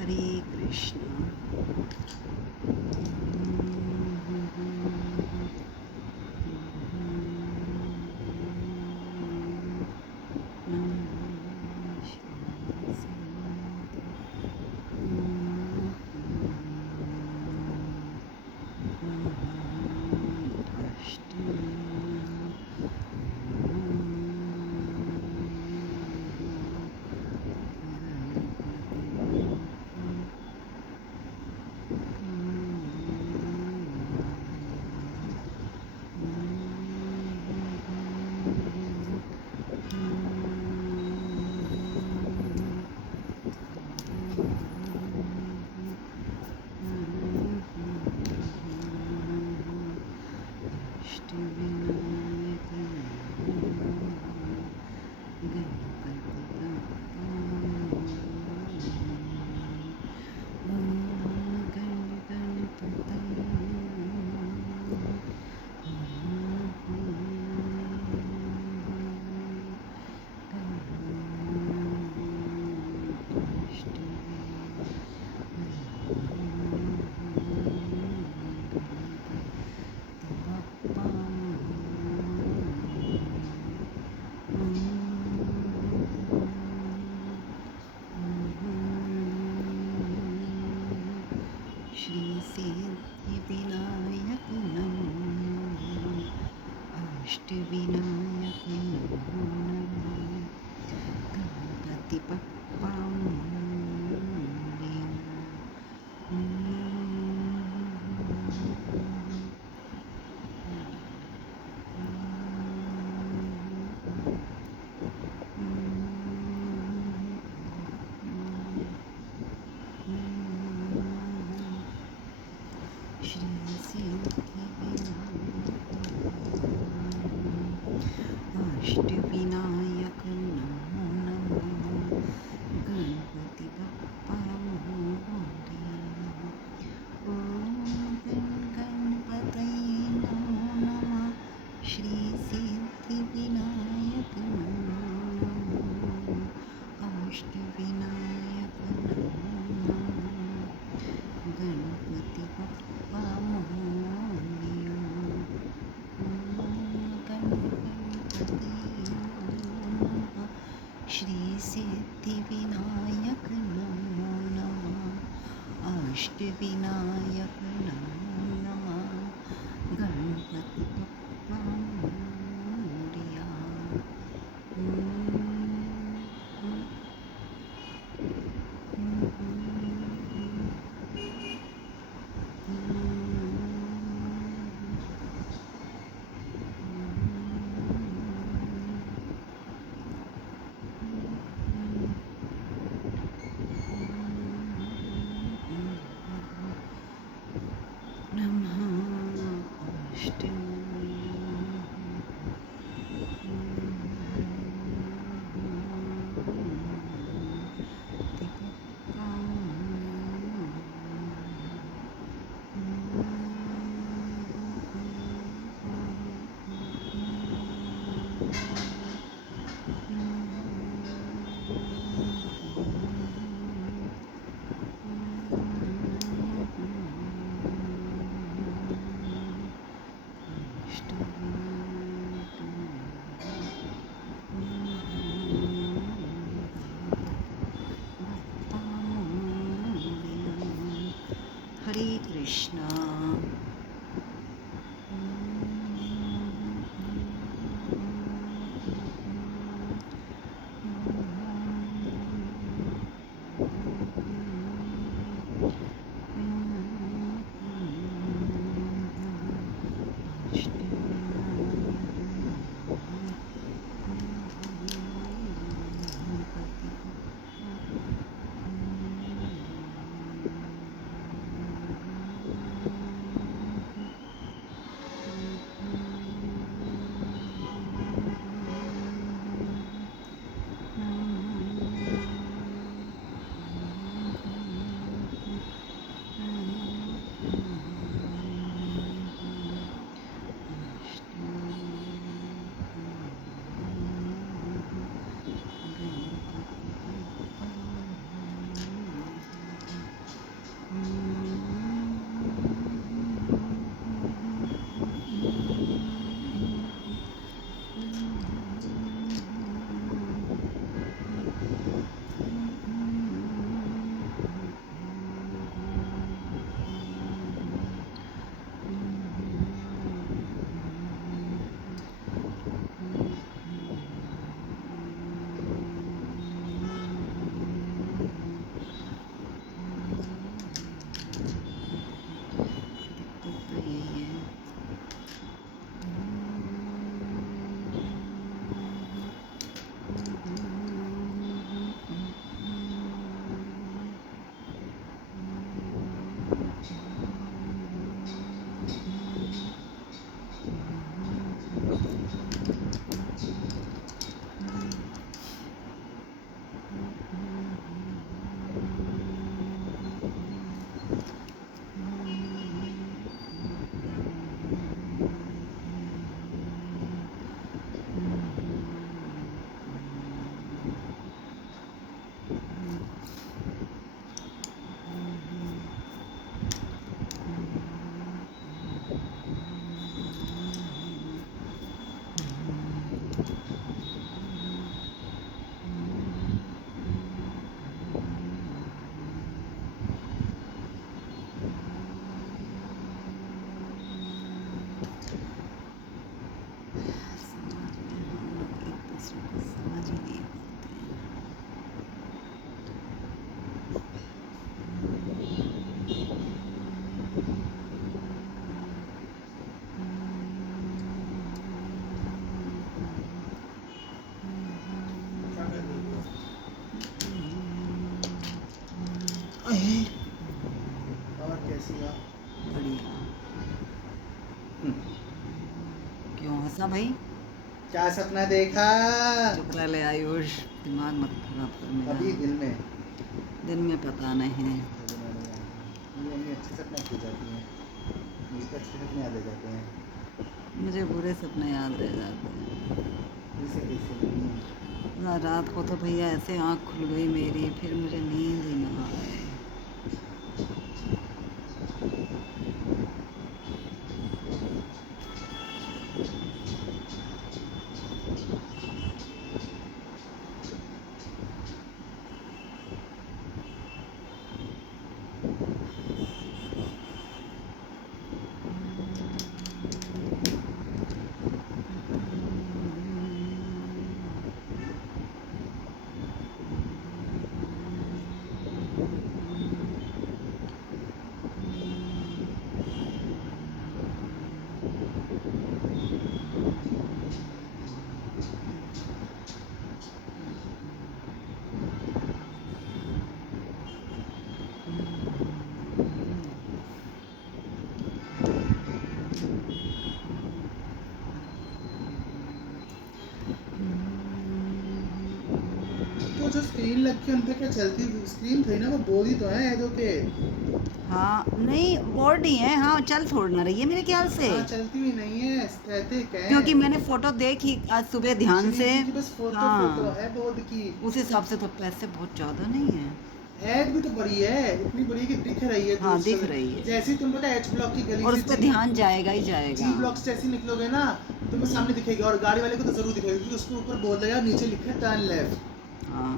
Hare Krishna. Shri Siddhivinayak नमो अष्टविनायक नमो गणपति बप्पा श्री सिद्धिविनायक अष्टविनायक नमो नमः गणपति बप्पा मोरया। ॐ गणपतये नमो नमः श्री सिद्धिविनायक नमो नमः अष्टविनायक नमो नमः गणपति बप्पा मोरया। गणपतये नमः श्री सिद्धिविनायक नमो नमः अष्टविनायक नमो नमः गणपति बप्पा मोरया। नमः अष्टविनायक हरे कृष्णा। समझ ही नहीं पाते हैं। और कैसी हो? बढ़िया। क्यों हंसा भाई? क्या सपना देखा? चुप रह ले आयुष, दिमाग मत खराब कर मेरा। अभी दिल में पता नहीं। मम्मी अच्छे सपने खो जाती हैं, मुझे तो अच्छे सपने याद आ जाते हैं। मुझे बुरे सपने याद रह जाते हैं। कैसे कैसे? रात को तो भैया ऐसे आँख खुल गई मेरी, फिर मुझे नींद ही ना आए। तो जो स्क्रीन लग के उन पे क्या चलती स्क्रीन थी ना, वो बोल ही तो है ऐडो के। हाँ नहीं, बोर्ड ही है। हाँ चल थोड़ी ना रही है मेरे ख्याल से। हाँ चलती हुई नहीं है, कहते क्या है? क्योंकि मैंने फोटो देखी आज सुबह ध्यान से। की बस फोटो फोटो हाँ, है बोर्ड की। उस हिसाब से तो पैसे बहुत ज़्यादा नहीं है। ऐड भी तो बड़ी है, इतनी बड़ी कि दिख रही है। हाँ दूर से। दिख रही है। जैसे ही तुम पता एच ब्लॉक की गली और से उस पर ध्यान जाएगा ही जी जाएगा। ब्लॉक से जैसे ही निकलोगे ना, तुम्हें सामने दिखेगी। और गाड़ी वाले को तो जरूर दिखेगी क्योंकि उसके ऊपर बोल देगा नीचे लिखा है टर्न लेफ्ट। हाँ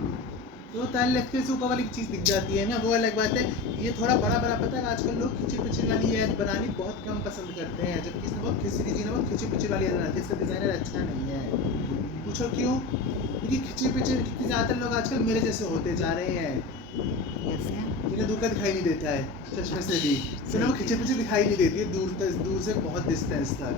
तो टायर लेफ्ट से ऊपर वाली चीज़ दिख जाती है ना, वो अलग बात है। ये थोड़ा बड़ा बड़ा पता है, आजकल लोग खिंची पिची वाली एड बनानी बहुत कम पसंद करते हैं, जबकि इसने बहुत खिचड़ी जी ने बहुत खिंची पिची वाली एड बनाती है। इसका डिज़ाइनर अच्छा नहीं है। पूछो क्यों? क्योंकि खिंची पिची कितने ज़्यादातर लोग आजकल मेरे जैसे होते जा रहे हैं, कैसे? जिन्हें दूर का दिखाई नहीं देता है चश्मे से भी, जिन्हें वो खिंची पिची दिखाई नहीं देती है दूर से बहुत डिस्टेंस तक।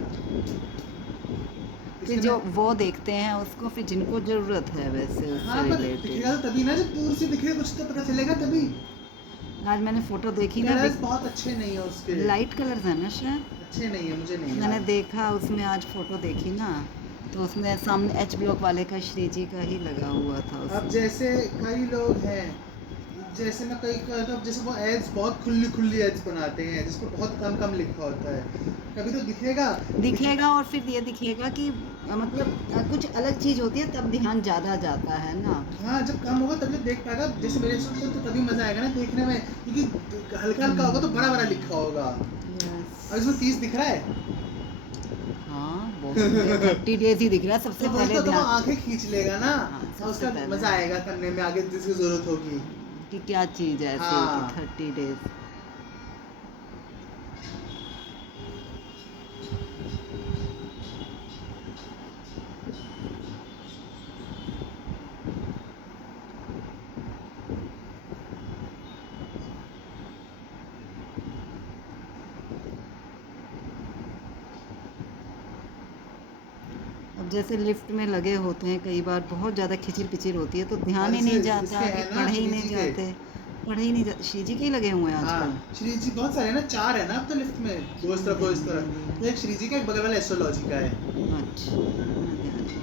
फिर जो वो देखते हैं उसको, फिर जिनको जरूरत है वैसे हाँ, उससे पर रिलेटेड। दिखेगा तो तभी ना, जब दूर से दिखे कुछ तो पता चलेगा तभी। आज मैंने फोटो देखी ना, कलर्स बहुत अच्छे नहीं है उसके, लाइट कलर्स है ना शायद, अच्छे नहीं है, मुझे नहीं मैंने याद। देखा उसमें आज फोटो देखी ना, तो उसमें सामने एच ब्लॉक वाले का श्री जी का ही लगा हुआ था अब उसमें। जैसे कई लोग हैं, जैसे मैं कई तो जैसे वो एड्स बहुत खुली खुली एड्स बनाते हैं जिसको बहुत कम कम लिखा होता है, कभी तो दिखेगा और फिर ये दिखेगा कि मतलब कुछ अलग चीज होती है तब ध्यान ज्यादा जाता है ना। हाँ, जब कम होगा तभी तो देख पाएगा, जैसे मेरे हिसाब से तो तभी मजा आएगा ना देखने में, क्योंकि हल्का हल्का होगा तो बड़ा बड़ा लिखा होगा। Yes. अब इसमें 30 दिख रहा है, हाँ बहुत 30 डेज ही दिख रहा है सबसे तो वही पहले तो वो ध्यान आंखें खींच लेगा ना, हाँ, और सबसे उसका पहले। मजा आएगा करने में आगे जिसकी जरूरत होगी। कि क्या चीज है ऐसी हाँ। कि 30 डेज। अब जैसे लिफ्ट में लगे होते हैं कई बार बहुत ज़्यादा खिचिर पिचिर होती है तो ध्यान ही नहीं जाता कि पढ़े ही नहीं जाते, पढ़े ही नहीं जाते। श्री जी के ही लगे हुए हैं आजकल। हाँ, श्री जी बहुत सारे हैं ना, 4 है ना अब तो लिफ्ट में, दो इस तरफ दो इस तरफ, तो एक श्री जी का, एक बगल वाला एस्ट्रोलॉजी का है। अच्छा ध्यान नहीं।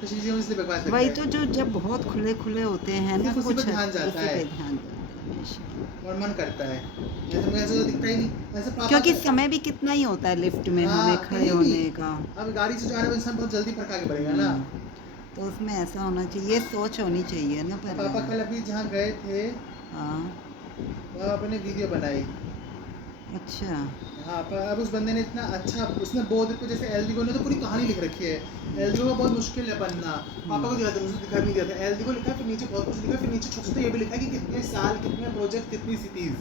तो श्री जी मुझे इसलिए बकवास लगता वही है। तो जो जब बहुत खुले खुले होते हैं ना सिर्फ उसी पे कुछ ध्यान जाता उसी है। पे ध्यान जाता है हमेशा। और मन करता है, ये तो मुझे ऐसा तो दिखता ही नहीं, ऐसे पापा क्योंकि का- समय भी कितना ही होता है लिफ्ट में हाँ, हमें खड़े कहीं भी। होने का। अब गाड़ी से जा रहा है इंसान बहुत जल्दी पका के बढ़ेगा ना। तो उसमें ऐसा होना चाहिए, ये सोच होनी चाहिए ना पापा पहले। कल अभी जहाँ गए थे हाँ वहाँ अपने वीडियो बनाई। अच्छा हाँ, पर अब उस बंदे ने इतना अच्छा, उसने बोध को, जैसे एलडीगो ने तो पूरी कहानी लिख रखी है। एलडीगो का बहुत मुश्किल है पढ़ना, पापा को दिया था, मुझे दिखा नहीं दिया था। एलडीगो लिखा है, फिर नीचे बहुत कुछ लिखा है, फिर नीचे छोटे छोटे ये भी लिखा है कि कितने साल, कितने प्रोजेक्ट, कितनी सिटीज।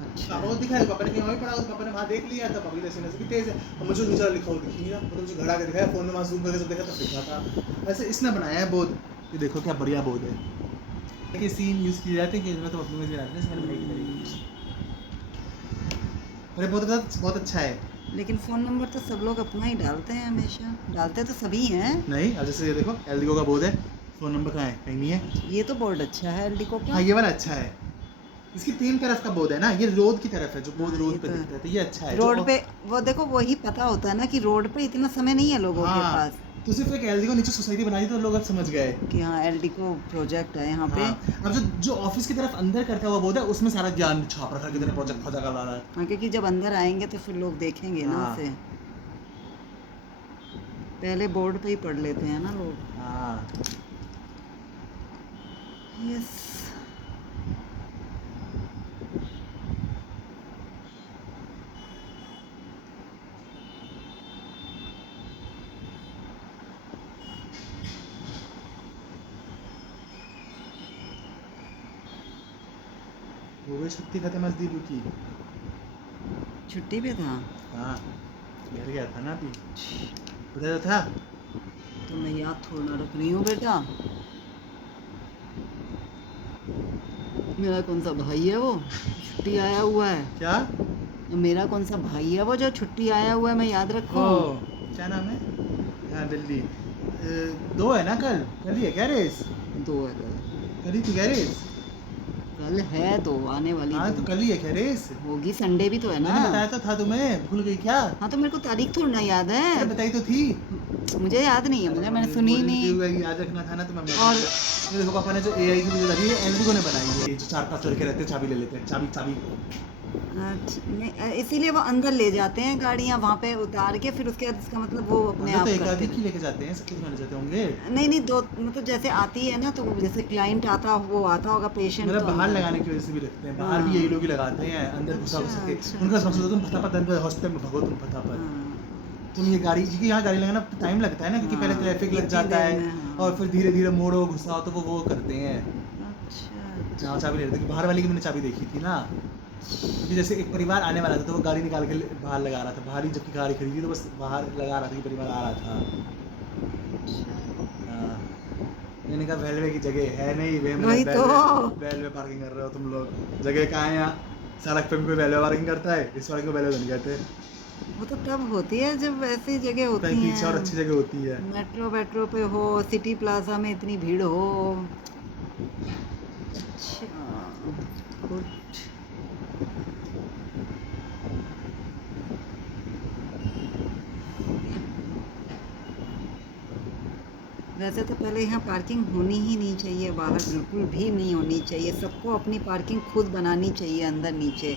अच्छा पापा को दिखाया, पापा ने कहीं और भी पढ़ा, पापा ने वहाँ देख लिया था, पापा की जैसे भी तेज है, और मुझे नीचे लिखा हुआ दिखी नहीं, तो मुझे घड़ा के दिखाया, फोन में वहाँ जूम करके सब देखा तब लिखा था। ऐसे इसने बनाया है बोध, ये देखो क्या बढ़िया बोध है। ये सीन यूज़ किए जाते हैं कि इसमें तो अपनी में से आते हैं, इसमें नहीं करेंगे। अरे बहुत अच्छा है। लेकिन फ़ोन नंबर तो सब लोग अपना ही डालते हैं, हमेशा डालते तो सभी हैं। नहीं, अब जैसे ये देखो एलडीगो का बोर्ड है, फ़ोन नंबर कहाँ है, कहीं नहीं है। ये तो बोर्ड अच्छा है एलडीको का। हाँ, ये वाला अच्छा है, इसकी 3 तरफ का बोर्ड है ना, ये रोड की तरफ है, जो बोर्ड हाँ, रोड ये पे तो दिखता है, तो ये अच्छा है। रोड पे वो देखो वही पता होता है ना कि रोड पे इतना समय नहीं है लोगों के हाँ, पास तो सिर्फ एक एलडीगो नीचे सोसाइटी बनाई तो लोग अब समझ गए कि हाँ एलडीको प्रोजेक्ट है यहाँ पे। हाँ, अब जो ऑफिस की तरफ अंदर करता हुआ बोर्ड है उसमें सारा ज्ञान छाप रखा है, कितने प्रोजेक्ट फजा कर रहा है। हाँ क्योंकि जब अंदर आएंगे तो फिर लोग देखेंगे ना हाँ। उसे, पहले बोर्ड पे ही पढ़ लेते हैं ना लोग। हाँ, यस वो भी छुट्टी खत्म आज दीपू की। छुट्टी पे था हाँ, घर गया था ना अभी, उधर था। तो मैं याद थोड़ा रख रही हूँ बेटा, मेरा कौन सा भाई है वो छुट्टी आया हुआ है। क्या? मेरा कौन सा भाई है वो जो छुट्टी आया हुआ है, मैं याद रखूँ। क्या नाम है? हाँ, दिल्ली। 2 है ना, कल ही है क्या रेस? 2 है कल ही थी क्या रेस? कल है 2 आने वाली हाँ, तो 2 कल ही है क्या रेस? होगी, संडे भी तो है ना। मैंने बताया तो था तुम्हें, भूल गई क्या? हाँ तो मेरे को तारीख थोड़ा ना याद अरे है, बताई तो थी। मुझे याद नहीं है, मैंने सुनी ही नहीं। याद रखना था ना तुम्हें। और ये देखो पापा ने जो एआई की वीडियो डाली है, एलडीगो ने बनाई है, जो 4-5 लड़के रहते हैं, चाबी ले लेते हैं, चाबी। अच्छा, नहीं, इसीलिए वो अंदर ले जाते हैं गाड़ियाँ, वहाँ पे उतार के फिर उसके बाद इसका मतलब वो अपने मतलब आप तो एक करते आदमी की हैं। लेके जाते हैं, सबके ले जाते होंगे। नहीं 2 मतलब जैसे आती है ना, तो जैसे क्लाइंट आता वो आता होगा पेशेंट, मतलब तो बाहर लगाने की वजह से भी रखते हैं, बाहर भी हाँ। यही लोग ही लगाते हैं, अंदर घुसा अच्छा, सके। अच्छा, उनका अच्छा। मकसद होता है तुम फटाफट अंदर हॉस्पिटल में भगो, तुम फटाफट। हाँ, तुम ये गाड़ी, क्योंकि यहाँ गाड़ी लगाना टाइम लगता है ना, क्योंकि पहले हाँ, ट्रैफिक लग इतनी जाता देर है, में, हाँ। और फिर धीरे धीरे मोड़ो घुसाओ तो वो करते हैं। अच्छा यहाँ चाबी ले रहे थे, बाहर वाली की मैंने चाबी देखी थी ना। अभी जैसे एक परिवार आने वाला था तो वो गाड़ी निकाल के बाहर लगा रहा था, बाहर ही जबकि गाड़ी खड़ी थी तो बस बाहर लगा रहा था कि परिवार आ रहा था। हाँ, मैंने कहा वेलवे की जगह है नहीं, वे वही तो। वेलवे पार्किंग कर रहे हो तुम लोग, जगह कहाँ है यहाँ? सड़क पे भी कोई वेलवे पार्किंग करता है, इस सड़क को वेलवे नहीं कहते। वो तो तब होती है जब ऐसी जगह होती कहीं पीछे और हैं, अच्छी जगह होती है। मेट्रो पे हो, सिटी प्लाजा में इतनी भीड़ हो। अच्छा, गुड। वैसे तो पहले यहाँ पार्किंग होनी ही नहीं चाहिए, बाहर बिल्कुल भी नहीं होनी चाहिए। सबको अपनी पार्किंग खुद बनानी चाहिए, अंदर नीचे,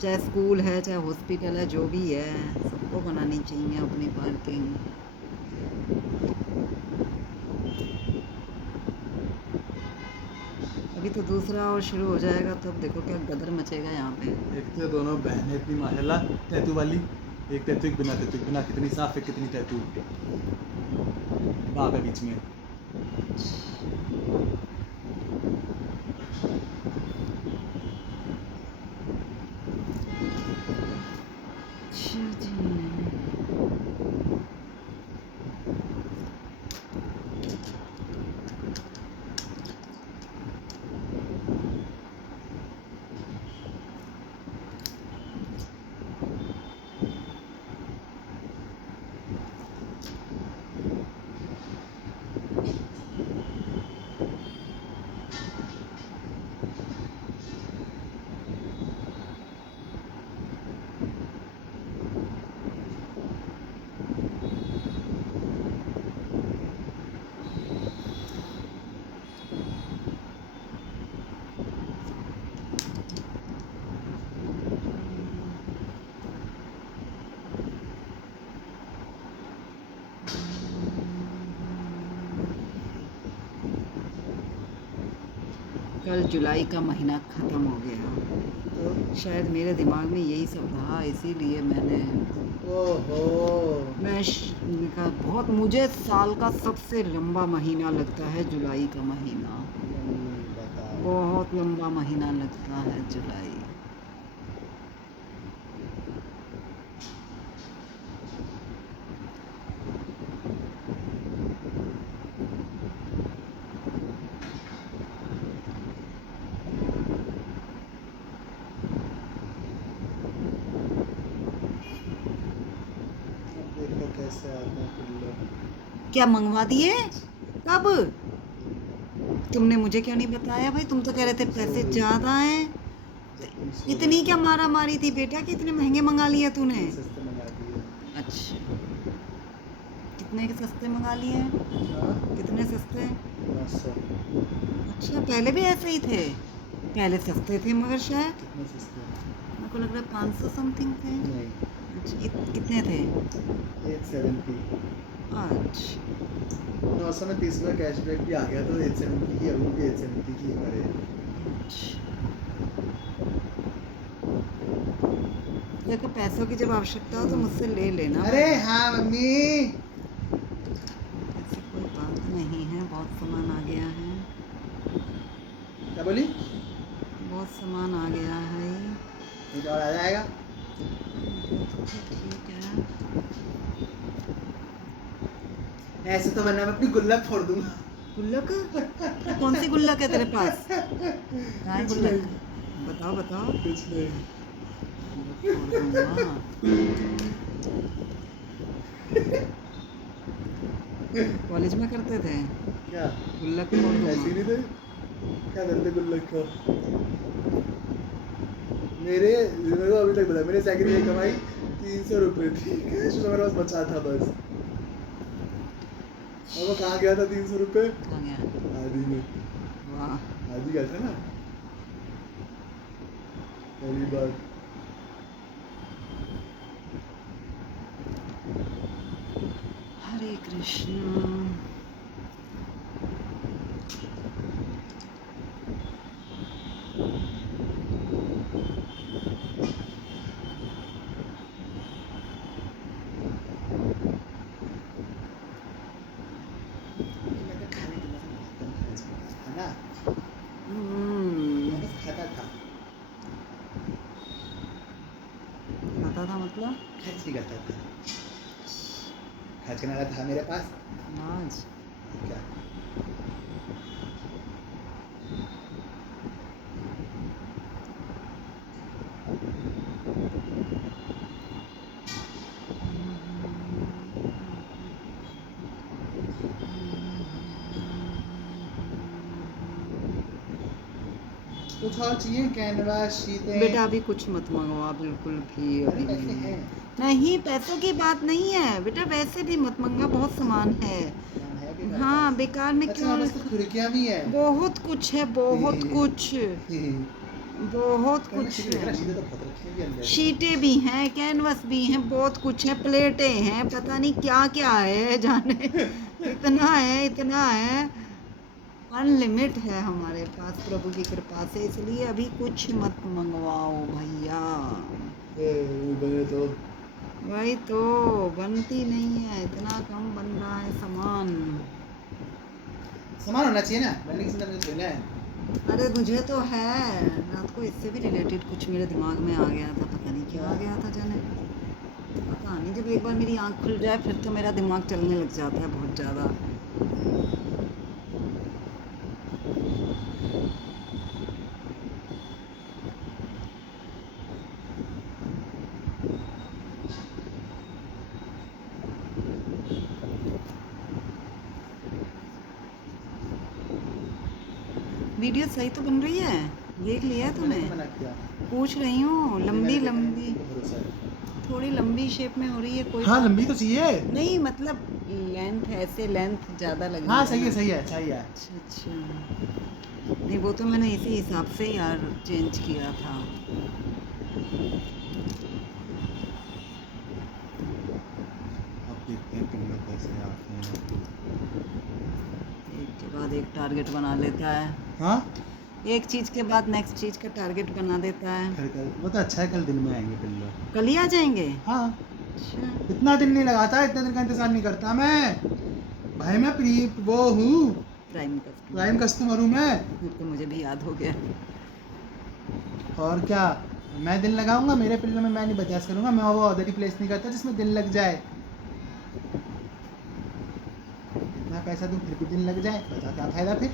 चाहे स्कूल है चाहे हॉस्पिटल है, जो भी है सबको बनानी चाहिए अपनी पार्किंग। अभी तो दूसरा और शुरू हो जाएगा, तब देखो क्या गदर मचेगा यहाँ पे। एक तो दोनों बहनें इतनी माशाल्लाह टैटू वाली, एक टैटू एक बिना टैटू, बिना कितनी साफ है कितनी टैटू, बाप है बीच में। अच्छा जी। कल जुलाई का महीना ख़त्म हो गया, तो शायद मेरे दिमाग में यही सब रहा, इसीलिए मैंने कहा बहुत, मुझे साल का सबसे लंबा महीना लगता है जुलाई का महीना, बहुत लंबा महीना लगता है जुलाई। कैसे आते हैं फिर लोग। क्या मंगवा दिए? कब? तुमने मुझे क्यों नहीं बताया भाई? तुम तो कह रहे थे पैसे ज़्यादा हैं। इतनी क्या मारा मारी थी बेटा कि इतने महंगे मंगा लिए तूने? सस्ते मंगा दिए। अच्छा, कितने के सस्ते मंगा लिए हैं? कितने सस्ते? 900। अच्छा, पहले भी ऐसे ही थे? पहले सस्ते थे मगर शायद, कितने सस्ते? मेरे को लग रहा है 500 समथिंग थे। नहीं, अच्छा, कितने थे? 870। अच्छा, 900 में 30 का कैशबैक भी आ गया तो 870 की, अभी भी 870 की करे। अच्छा। देखो, पैसों की जब आवश्यकता हो तो मुझसे ले लेना। अरे हाँ मम्मी। ऐसी कोई बात नहीं है, बहुत सामान आ गया है, क्या बोली? बहुत सामान आ गया है। कुछ और आ जाएगा? ठीक है। ऐसे तो वरना मैं अपनी गुल्लक फोड़ दूंगा। गुल्लक? कौन सी गुल्लक है तेरे पास? कहाँ है कुछ गुल्लक? नहीं। बताओ बताओ। कुछ नहीं। फोड़ दूंगा। कॉलेज में करते थे क्या? गुल्लक फोड़ ऐसे ही दूंगा। नहीं थे? क्या करते गुल्लक को? मेरे को अभी तक पता, मैंने सैकरी में कमाई 300 रुपये थी, जो मेरे पास बचा था बस। और वो कहाँ गया था 300 रुपये? कहाँ गया? आदि में। वाह। आदि गया था ना पहली बार। हरे कृष्ण। मतलब खर्च नहीं करता था, खर्च करने वाला था मेरे पास आज क्या। कुछ और चाहिए, कैनवास, शीटें। बेटा अभी कुछ मत मंगवा बिल्कुल भी, अरे अभी पैसे नहीं। हैं, नहीं पैसों की बात नहीं है बेटा, वैसे भी मत मंगवा, बहुत सामान है। सामान है भी हमारे हाँ पास। बेकार में अच्छा क्यों हमारे पास तो खिड़कियाँ भी है। बहुत कुछ है, बहुत कुछ, बहुत कहना कुछ शीटें देखना, है। शीटें तो बहुत रखी हैं भी अंदर। शीटें भी हैं, कैनवस भी हैं, बहुत कुछ है, प्लेटें हैं, पता नहीं क्या क्या है जाने। इतना है, अनलिमिट है हमारे पास प्रभु की कृपा से, इसलिए अभी कुछ मत मंगवाओ भैया। बने तो वही तो, बनती नहीं है, इतना कम बन रहा है सामान। सामान होना चाहिए ना, बनने की चिंता मुझे थोड़ी ना है। अरे मुझे तो है, रात को इससे भी रिलेटेड कुछ मेरे दिमाग में आ गया था, पता नहीं क्या आ गया था जाने, पता नहीं, जब एक बार मेरी आँख खुल जाए फिर तो मेरा दिमाग चलने लग जाता है बहुत ज़्यादा। वीडियो सही तो बन रही है, देख लिया है मैंने तूने? तो मना किया। पूछ रही हूँ, मैंने लंबी देखा नहीं, लंबी, तुम पे भरोसा है। थोड़ी लंबी शेप में हो रही है, कोई हाँ बात लंबी तो चाहिए। नहीं, मतलब लेंथ ऐसे, लेंथ ज़्यादा लग रही हाँ है सही है, ना। सही है, सही है। अच्छा अच्छा, नहीं वो तो मैंने इसी हिसाब से ही यार चेंज किया था। अब देखते हैं पिल्लो कैसे आते हैं। एक के बाद एक टारगेट बना लेता है, हाँ एक चीज़ के बाद नेक्स्ट चीज़ का टारगेट बना देता है। फिर कल वो तो अच्छा है, कल दिन में आएंगे पिल्लो। कल ही आ जाएंगे? हाँ अच्छा, इतना दिन नहीं लगाता, इतने दिन का इंतजार नहीं करता मैं भाई, मैं प्री वो हूँ, प्राइम कस्टमर, प्राइम कस्टमर हूँ मैं। तो मुझे भी याद हो गया। और क्या, मैं दिन लगाऊंगा मेरे पिल्लो में, मैं नहीं बजाज करूंगा, मैं वो ऑर्डर ही प्लेस नहीं करता जिसमें दिन लग जाए। इतना पैसा दूं फिर भी दिन लग जाए, बता क्या फायदा फिर।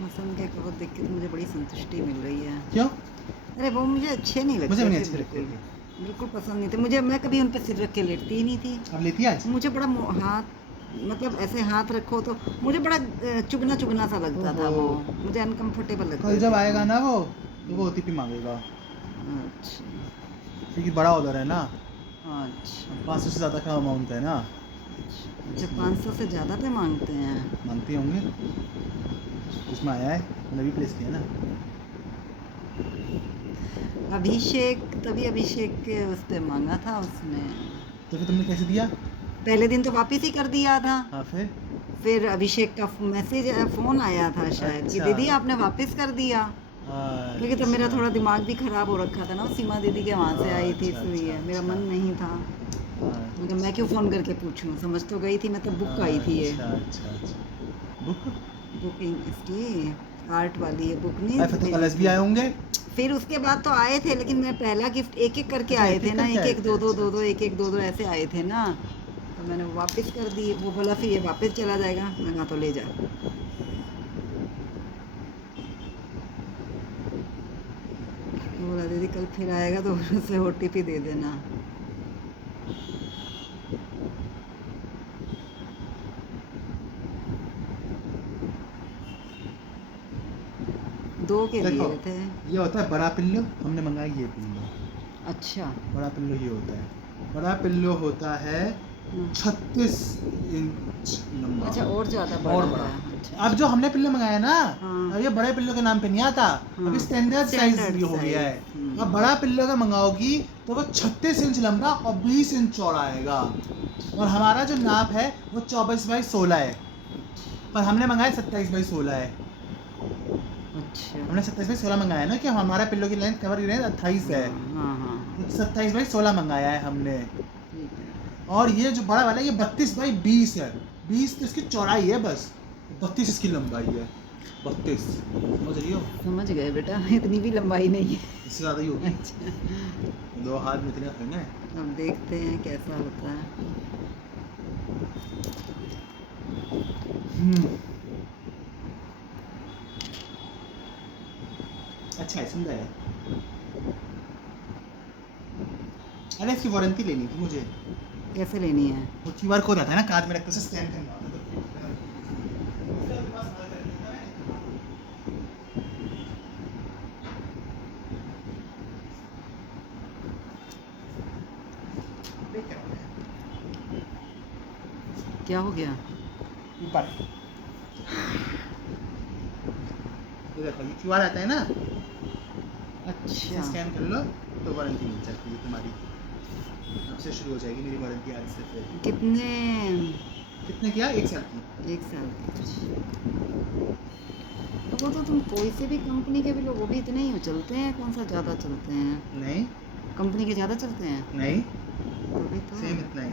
मौसम के कपड़े देख के तो मुझे बड़ी संतुष्टि मिल रही है। क्यों? अरे वो मुझे अच्छे नहीं लगते मुझे भी नहीं थे, अच्छे लगते बिल्कुल थे। बिल्कुल पसंद नहीं थे मुझे, मैं कभी उन पे सिर रख के लेटती ही नहीं थी। अब लेती है आज? मुझे बड़ा हाथ, मतलब ऐसे हाथ रखो तो मुझे बड़ा चुभना चुभना सा लगता था, वो ओहो। मुझे अनकंफर्टेबल लगता था। कल जब आएगा ना वो, तो वो ओटीपी मांगेगा, अच्छा क्योंकि बड़ा ऑर्डर है ना, अच्छा 500 से ज़्यादा का अमाउंट है ना। अच्छा, 500 से ज़्यादा पे मांगते हैं? मानते होंगे, उसमें आया है, मैंने भी प्लेस किया ना। अभिषेक, तभी अभिषेक के उस पे मांगा था उसने, तो फिर तुमने कैसे दिया? पहले दिन तो वापस ही कर दिया था। हाँ फिर अभिषेक का मैसेज, फ़ोन आया था शायद कि अच्छा। दीदी आपने वापस कर दिया, क्योंकि तब मेरा थोड़ा दिमाग भी ख़राब हो रखा था ना, सीमा दीदी के वहाँ से आई थी, अच्छा, इसलिए अच्छा, मेरा अच्छा। मन नहीं था। हाँ, मैं क्यों फ़ोन करके पूछूं, समझ तो गई थी मैं, तब बुक आई थी ये, अच्छा अच्छा अच्छा, बुक बुकिंग इसकी आर्ट वाली है बुक, नहीं फिर तो भेजी कलर्स भी थी। आए होंगे। फिर उसके बाद तो आए थे, लेकिन मैं पहला गिफ्ट एक एक करके अच्छा, आए एक थे एक ना, करके एक आए एक थे, दो दो अच्छा, दो दो, अच्छा। एक एक दो दो ऐसे आए थे ना, तो मैंने वो वापस कर दिए। वो बोला फिर ये वापस चला जाएगा, मैं कहा तो ले जा। बोला दीदी कल फिर आएगा तो उसे ओटीपी दे देना। दो के देखो लिए थे। ये होता है बड़ा पिल्लो, हमने मंगाया ये पिल्लो, अच्छा बड़ा पिल्लो ये होता है, बड़ा पिल्लो होता है 36 इंच लंबा। अच्छा, और ज़्यादा और बड़ा बड़ा। है। अच्छा अब जो हमने पिल्लो मंगाया ना, हाँ। अब ये बड़े पिल्लो के नाम पे नहीं आता, अभी स्टैंडर्ड साइज स्टैंडर्ड हो गया है। साइज। अब बड़ा पिल्लो का मंगाओगी तो वो 36 इंच लंबा और 20 इंच चौड़ा आएगा, और हमारा जो नाप है वो 24/16 है, पर हमने मंगाया 27/16 है। अच्छा हमने 27/16 मंगाया ना, कि हमारा पिल्लो की लेंथ, कवर की लेंथ 28 है, हाँ हाँ हाँ, 27/16 मंगाया है हमने। ठीक है। और ये जो बड़ा वाला है ये 32/20 है, 20 तो इसकी चौड़ाई है बस, 32 इसकी लंबाई है। 32 समझ रही हो? समझ गए बेटा, इतनी भी लंबाई नहीं है। इससे ज़्यादा ही होगी। अच्छा, 2 हाथ में इतने थोड़ी ना है। अब देखते हैं कैसा होता है। अच्छा है, सुंदर है। अरे इसकी वारंटी लेनी थी मुझे। कैसे लेनी है? वो क्यूआर कोड आता है ना, कार्ड में रखते से स्कैन करना होता है, तो उसका पास बात कर लेता है। देख क्या हो गया? क्या हो गया? ऊपर ये देखो, ये क्यूआर आता है ना, इसे अच्छा, स्कैन कर लो तो वारंटी मिल जाती है तुम्हारी। अब से शुरू हो जाएगी मेरी वारंटी आज से फिर। कितने? कितने किया? 1 साल की। 1 साल की। तो वो तो तुम कोई से भी कंपनी के भी लो, वो भी इतने ही चलते हैं, कौन सा ज़्यादा चलते हैं? नहीं कंपनी के ज़्यादा चलते हैं? नहीं, तो भी तो सेम इतना ही।